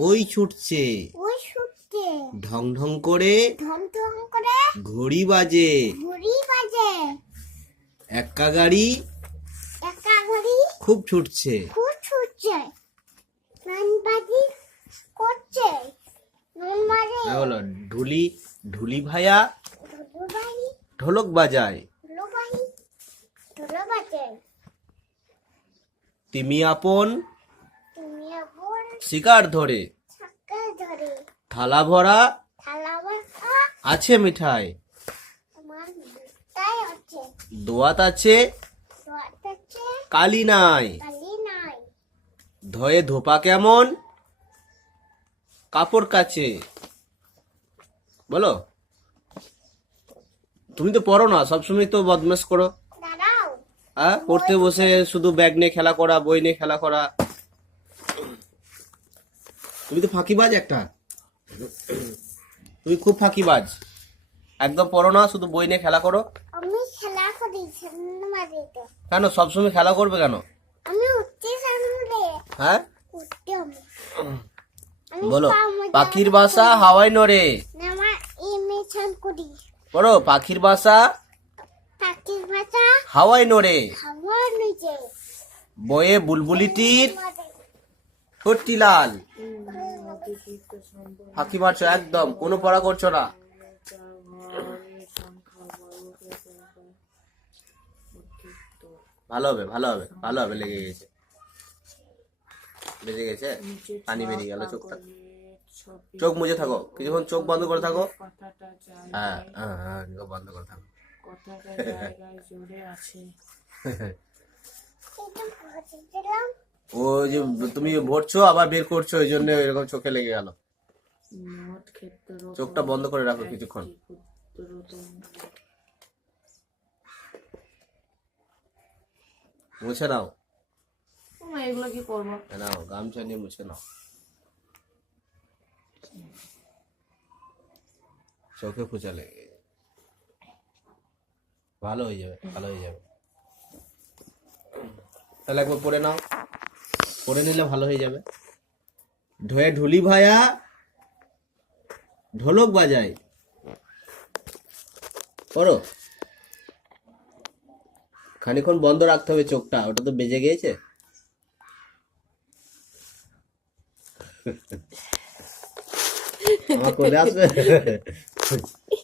ওই ছুটছে ঢং ঢং করে ঘড়ি বাজে একা গাড়ি খুব ছুটছে বলো ঢুলি ঢুলি ভাইয়া ঢোলক বাজায় তিমি আপন শিকার ধরে থালা ভরা আছে মিঠাই দোয়াত আছে কালি নাই ধয়ে ধোপা কেমন কাপড় কাছে বলো তুমি তো পড়ো না সবসময় তো বদমাশ করো হ্যাঁ পড়তে বসে শুধু ব্যাগ নিয়ে খেলা করা বই নিয়ে খেলা করা তুমি তো ফাঁকিবাজ একটা তুমি খুব ফাঁকিবাজ একদম পড়ো না শুধু বই নিয়ে খেলা করো আমি খেলা করি কেন সবসময় খেলা করবে কেন আমি উঠতে সামনে হ্যাঁ আমি বলো পাখির বাসা হাওয়ায় নড়ে আমার ইমেশন করি বলো পাখির বাসা হাওয়ায় নড়ে খাবার নিচে বয়ে বুলবুলিটির ঠোঁটটি লাল ফাঁকি মারছো একদম কোনো পড়া করছো না ভালো হবে ভালো হবে ভালো হবে লেগে গেছে বেজে গেছে পানি বেরিয়ে গেল চোখটা চোখ মুজে থাকো কিছুক্ষণ চোখ বন্ধ করে থাকো হ্যাঁ হ্যাঁ হ্যাঁ বন্ধ করে থাকো ও যে তুমি ভরছো আবার বের করছো ওই জন্য এরকম চোখে লেগে গেল চোখটা বন্ধ করে রাখো কিছুক্ষণ মুছে নাও এগুলো কি করবো নাও গামছা নিয়ে মুছে নাও চোখে খোঁচা লেগে ভালো হয়ে যাবে ভালো হয়ে যাবে তাহলে একবার পরে নাও পরে নিলে ভালো হয়ে যাবে ঢয়ে ঢুলি ভাইয়া ঢোলক বাজায় করো খানিক্ষণ বন্ধ রাখতে হবে চোখটা ওটা তো বেজে গিয়েছে আমার কোলে আসবে